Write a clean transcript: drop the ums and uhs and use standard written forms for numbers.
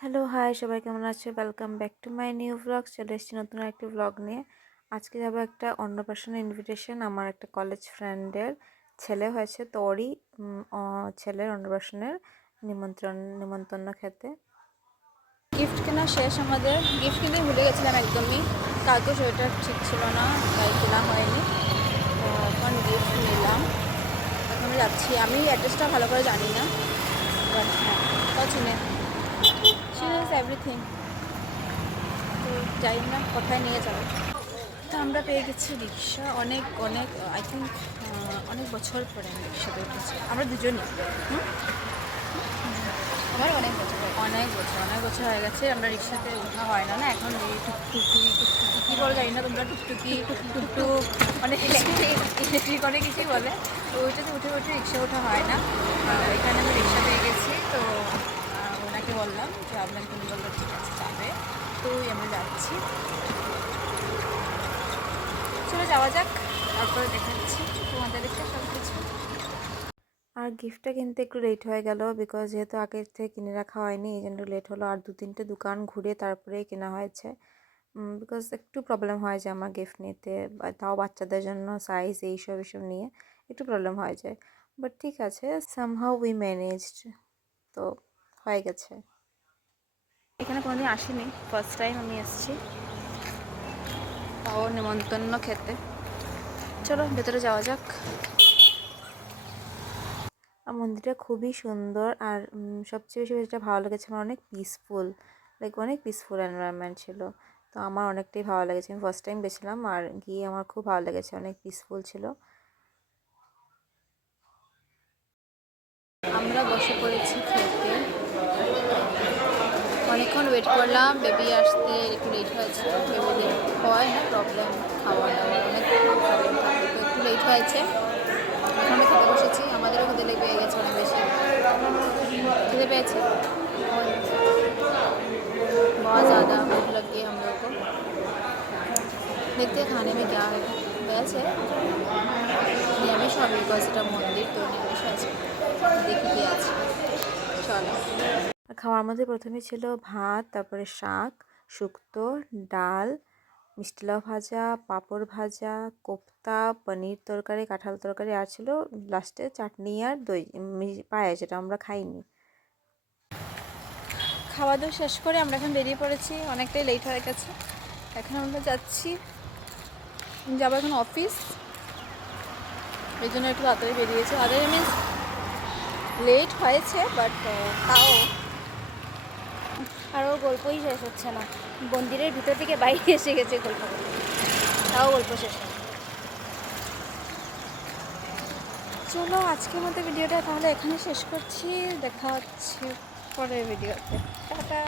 Hello hi সবাই কেমন আছে? Welcome back to my new blog. চলে এসেছি নতুন একটি ব্লগ নিয়ে। আজকে যাবো একটা অন্নপ্রাশনের ইনভিটেশন। আমার একটা কলেজ ফ্রেন্ডের ছেলে হয়েছে, তো ওরই ছেলের অন্নপ্রাশনের নিমন্ত্রণ খেতে। গিফট কেনা শেষ আমাদের। গিফট কিনতে ভুলে গেছিলাম একদমই। কালকে শরীরটা ঠিক ছিল না, তাই কেনা হয়নি। তো এখন গিফট নিলাম, এখন যাচ্ছি। আমি অ্যাড্রেসটা ভালো করে জানি না, বাট হ্যাঁ তাও চিনে, শি ইজ এভরিথিং। তো জানি না কোথায় নিয়ে যাবো। তো আমরা পেয়ে গেছি রিক্সা। অনেক অনেক আই থিঙ্ক অনেক বছর পরে আমি রিক্সাতে উঠেছি, আমরা দুজনই। আমার অনেক বছর হয়ে গেছে আমরা রিক্সাতে ওঠা হয় না। এখন এই টুকটুকি কী বলে জানি না, তোমরা টুকটুকি টুকটুক অনেক ইলেকট্রিক অনেক কিছুই বলে। তো ওইটাতে উঠে রিক্সা ওঠা হয় না। এখানে আমি রিক্সা পেয়ে গেছি, তো ওনাকে বললাম যে আপনাকে, উনি বললো ঠিক আছে যাবে। তো আমরা যাচ্ছি, চলে যাওয়া যাক, তারপরে দেখাচ্ছি তোমাদেরকে সব কিছু। আর গিফটটা কিনতে একটু লেট হয়ে গেল, বিকজ যেহেতু আগের থেকে কিনে রাখা হয়নি, এই জন্য লেট হলো। আর 2-3টে দোকান ঘুরে তারপরে কেনা হয়েছে, বিকজ একটু প্রবলেম হয় যে আমার গিফট নিতে, তাও বাচ্চাদের জন্য সাইজ এইসব নিয়ে একটু প্রবলেম হয়ে যায়। বাট ঠিক আছে, সামহাউ উই ম্যানেজড, তো হয়ে গেছে। এখানে কোনোদিন আসিনি, ফার্স্ট টাইম আমি এসেছি, তাও নেমন্তন্ন খেতে। চলো ভেতরে যাওয়া যাক। আর মন্দিরটা খুবই সুন্দর, আর সবচেয়ে বেশি যেটা ভালো লেগেছে আমার, অনেক পিসফুল, অনেক পিসফুল এনভায়রনমেন্ট ছিল। তো আমার অনেকটাই ভালো লেগেছে। আমি ফার্স্ট টাইম গেছিলাম, আর গিয়ে আমার খুব ভালো লেগেছে, অনেক পিসফুল ছিল। আমরা বসে পড়েছি খেতে, অনেকক্ষণ ওয়েট করলাম। বেবি আসতে একটু লেট হয়েছে, বেবিদের হয় না প্রবলেম, খাওয়া দাওয়া অনেক প্রবলেম থাকে, তো একটু লেট হয়েছে। এখন আমরা খেতে বসেছি, আমাদেরও খেতে পেয়ে গেছে অনেক বেশি, খেতে পেয়েছি बहुत ज़्यादा। भूख लग गई हम लोग को। देखते हैं खाने में क्या है। वैसे निरामिष হবে, বিকজ এটা মন্দির, তো নিরামিষ আছে। দেখি কি আছে, চলো। খাওয়ার মধ্যে প্রথমে ছিল ভাত, তারপরে শাক, শুক্তো, ডাল, মিষ্টি লাউ ভাজা, পাঁপড় ভাজা, কোপ্তা, পনির তরকারি, কাঁঠাল তরকারি, আর ছিল লাস্টে চাটনি আর দই পায়েস, যেটা আমরা খাইনি। খাওয়া দাওয়া শেষ করে আমরা এখন বেরিয়ে পড়েছি, অনেকটাই লেট হয়ে গেছে। এখন আমরা যাবো এখন অফিস, এই জন্য একটু তাড়াতাড়ি বেরিয়েছে। তাড়াতাড়ি মিনস লেট হয়েছে, বাট তাও আরও গল্পই শেষ হচ্ছে না, মন্দিরের ভিতর থেকে বাইরে এসে গেছে গল্প, তাও গল্প শেষ হয়। চলো আজকের মতো ভিডিওটা তাহলে এখানে শেষ করছি, দেখা হচ্ছে পরের ভিডিওতে। টাটা।